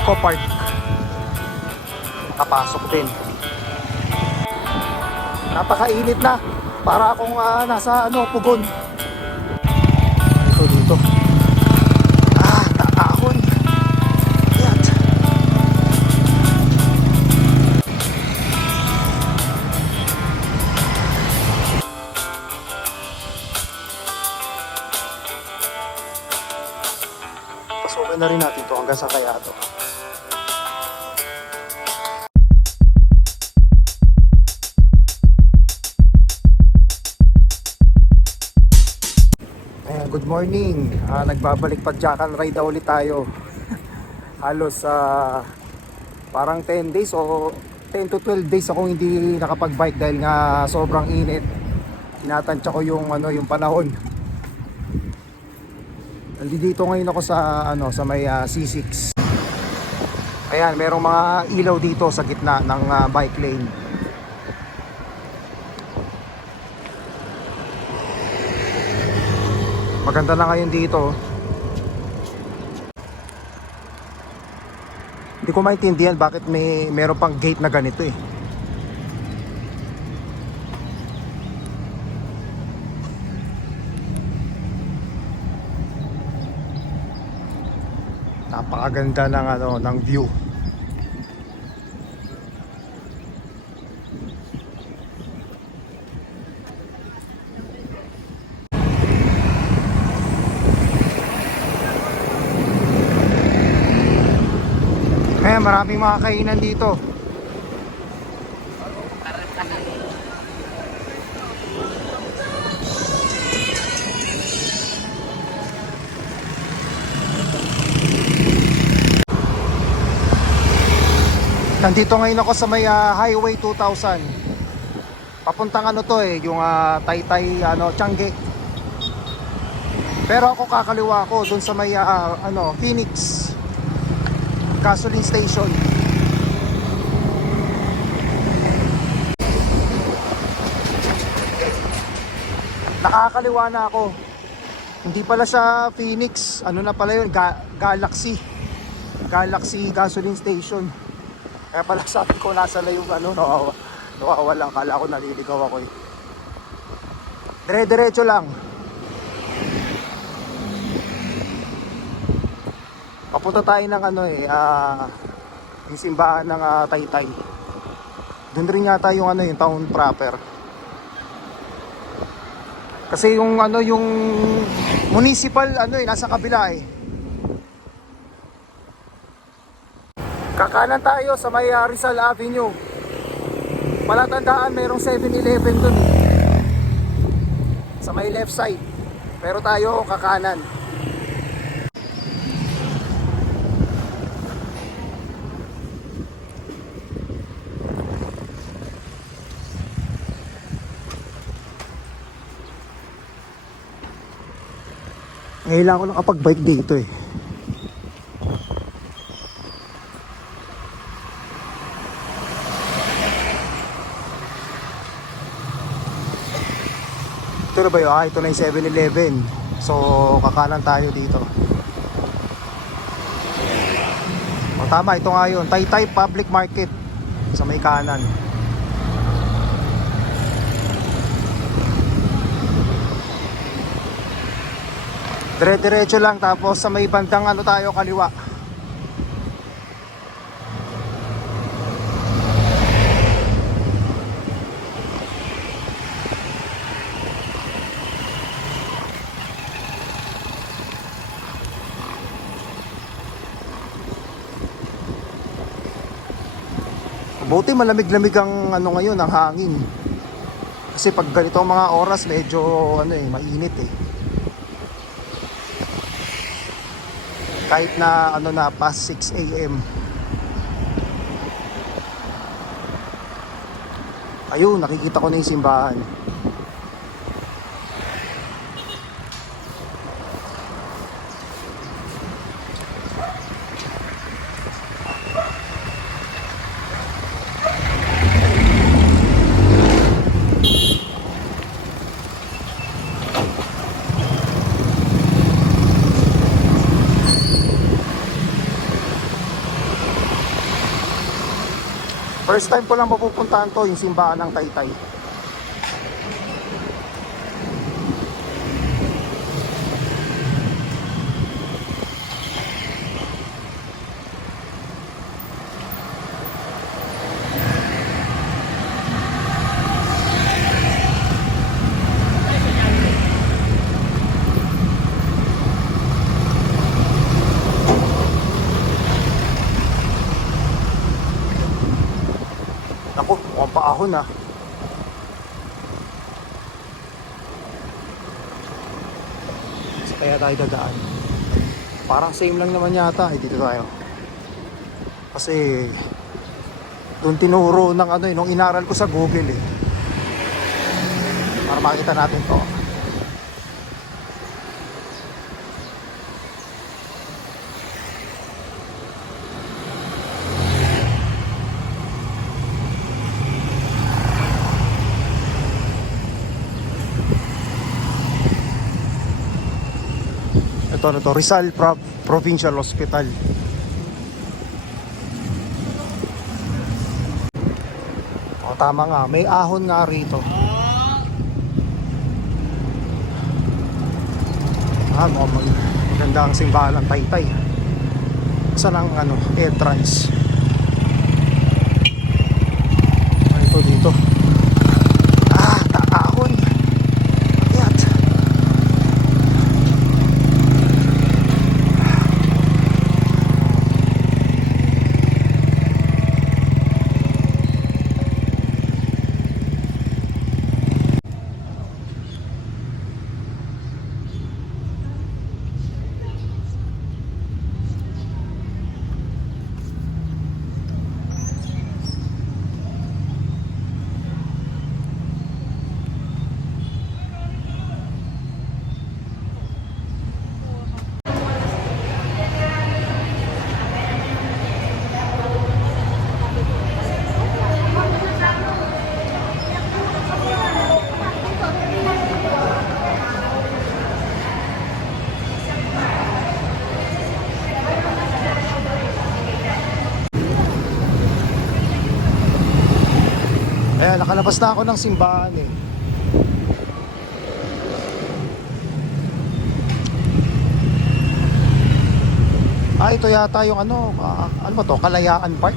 Eco Park. Nakapasok din. Napakainit na. Para akong nasa Pugon. Dito. Taahon. Ayan. Pasukin na rin natin ito hanggang sa kaya ito. Good morning. Nagbabalik pa Jackal ride ulit tayo. Halos parang 10 days o 10 to 12 days akong hindi nakapag-bike dahil nga sobrang init. Tinatansya ko yung panahon. Nandito ngayon ako sa may C6. Ayan, merong mga ilaw dito sa gitna ng bike lane. Maganda na ngayon dito. Hindi ko maintindihan bakit meron pang gate na ganito eh. Napakaganda ng view. Maraming mga kainan dito. Nandito ngayon ako sa may Highway 2000. Papuntang yung Taytay Tiange. Pero ako kakaliwa ko dun sa may Phoenix gasoline station. Nakakaliwa na ako. Hindi pala siya Phoenix. Ano na pala yun? Galaxy gasoline station. Kaya pala sabi ko nasa na yung nawawalan. Kala ko naliligaw ako eh. Dire-diretso lang. Papunta tayo ng yung simbahan ng Taytay. Doon rin yata yung yung town proper. Kasi yung yung municipal nasa kabila eh. Kakanan tayo sa may Rizal Avenue. Palatandaan mayroong 7-Eleven doon eh. Sa may left side. Pero tayo kakanan. Ngayon lang ako nakapag-bike dito eh. Ito na ba yun? Ito na yung 7-Eleven. So kakanan tayo dito. Tama, ito nga yun. Taytay Public Market. Sa may kanan. Dire-diretso lang, tapos sa may bandang tayo kaliwa. Buti malamig-lamig ang ngayon, ang hangin. Kasi pag ganito mga oras medyo mainit eh. Kahit na past 6 AM. Ayun, nakikita ko na yung simbahan. First time ko lang mapupuntahan to, yung simbahan ng Taytay. Naku, mukhang paahon ah. Kaya tayo dadaan. Parang same lang naman yata. Dito tayo. Kasi doon tinuro ng ano nung inaral ko sa Google para makita natin to. Ito na to, Rizal Provincial Hospital. O tama nga, may ahon nga rito. Maganda ang simbahan ng Taytay. Saan ang entrance? Ito dito. Ahon. Ayan. Ayan, nakalabas na ako ng simbahan ito yata yung ano ba to? Kalayaan Park?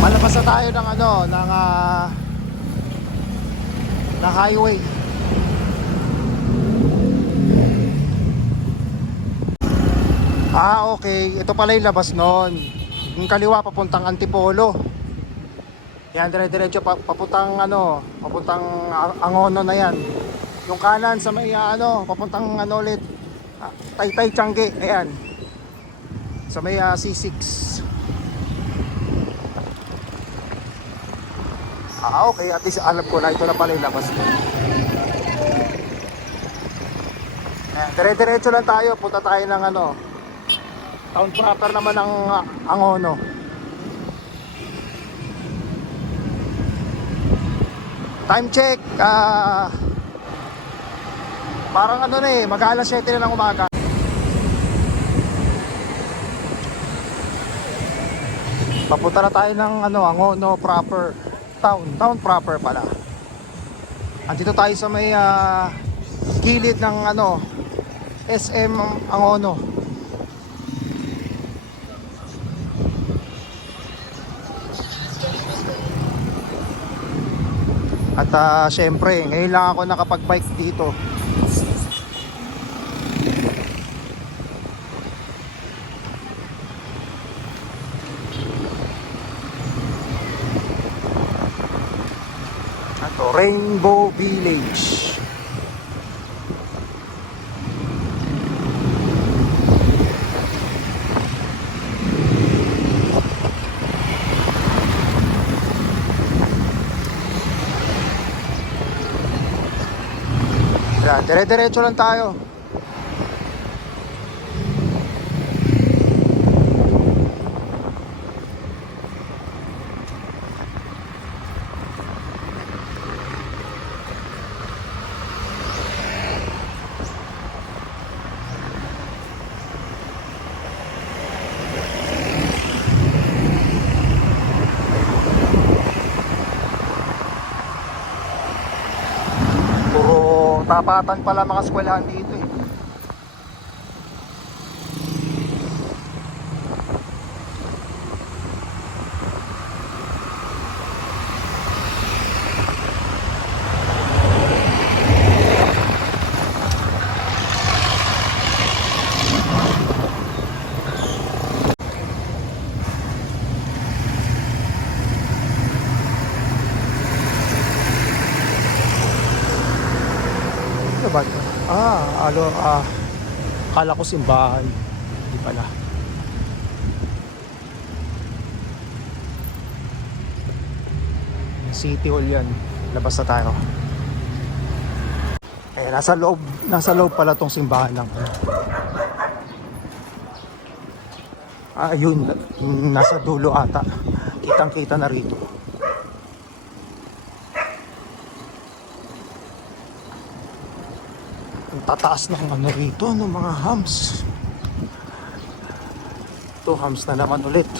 Malabas na tayo ng ng highway. Okay, ito pala yung labas noon. Yung kaliwa papuntang Antipolo. Yan, dire-diretso papuntang papuntang Angono na yan. Yung kanan sa may papuntang ulit Taytay Tiangge, ayan. Sa may C6. Okay, at least alam ko na ito na pala yung labas ko. Dire-diretso lang tayo, punta tayo ng town proper naman ng Angono. Time check, parang mag-aalas 7 na ng umaga. Papunta na tayo ng Angono proper. Town proper pala. Andito tayo sa may gilid ng SM Angono. At syempre, ngayon lang ako nakapag-bike dito. Rainbow Village. Yan, dire-diretso lang tayo. Puro tapatan pala mga eskwelahan dito eh. Ano ba ito? Kala ko simbahan. Hindi pala. City Hall yan. Labas na tayo. Eh, nasa loob pala tong simbahan ng ano. Ayun, nasa dulo ata. Kitang-kita na rito. Ang tataas ng ano rito, ng mga hams. Ito, hams na naman ulit.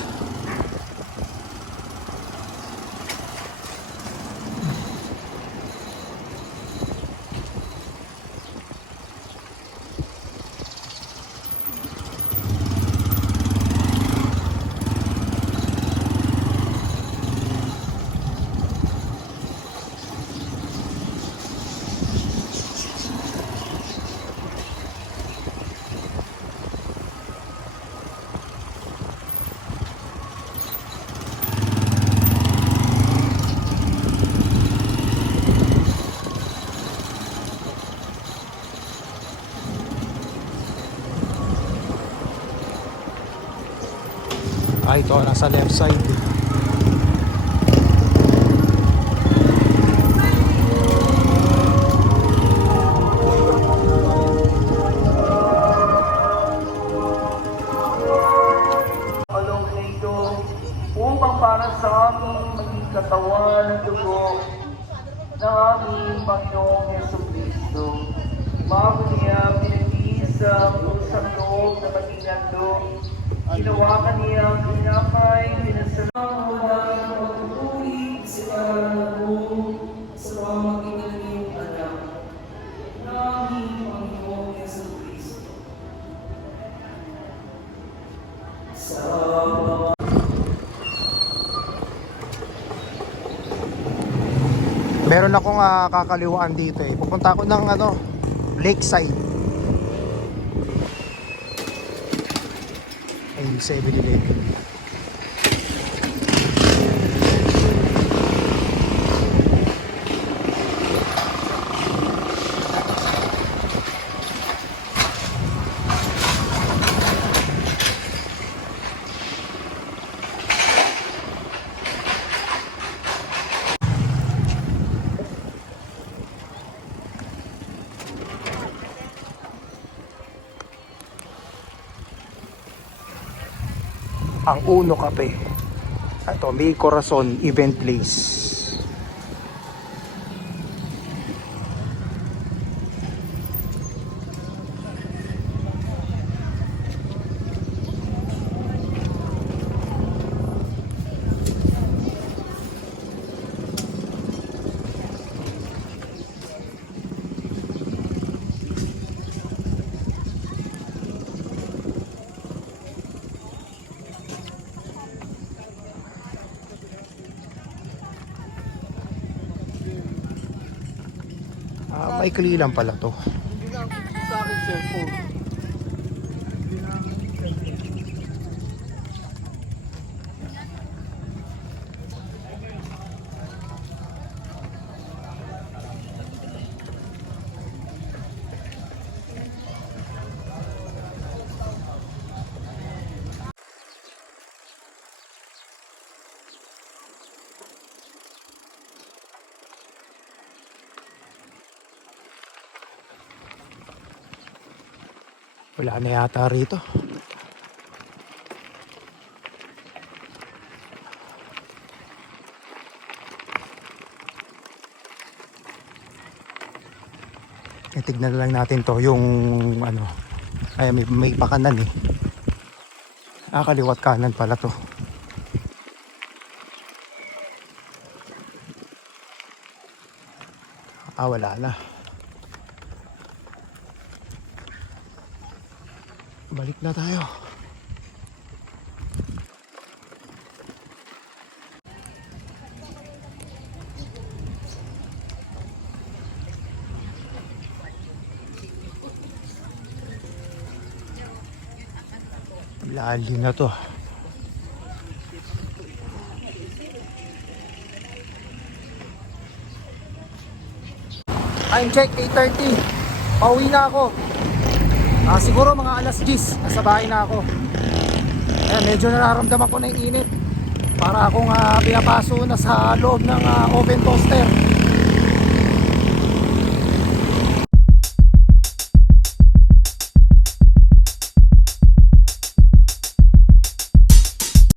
Ito, nasa left side. Along nito upang para sa aming maging katawan ng dugo ng aming Panginoong Jesucristo. Bago niya pinag-iisang usang loob na maging handog, ginawa niya ang tinapay, pinasalamat ang pagtutulig sa karangalan sa pamagitan ng iyong anak, ng aming Panginoong Jesucristo. Meron akong kakaliwaan dito eh. Pupunta ako ng ano, Lakeside. Ay, 7-Eleven. Ang Uno Cafe. Ito, May Corazon Event Place. Maikli lang pala to. Hindi na sa akin cellphone. Wala na yata rito. Tignan na lang natin to yung ano. Ay may pakanan eh. Kaliwat kanan pala to. Wala na. Balik na tayo. Lalim na to. Time check 8:30. Pauwi na ako. Siguro mga alas 10 nasa bahay na ako. Medyo nararamdaman ko na yung init. Para akong pinapaso na sa loob ng oven toaster.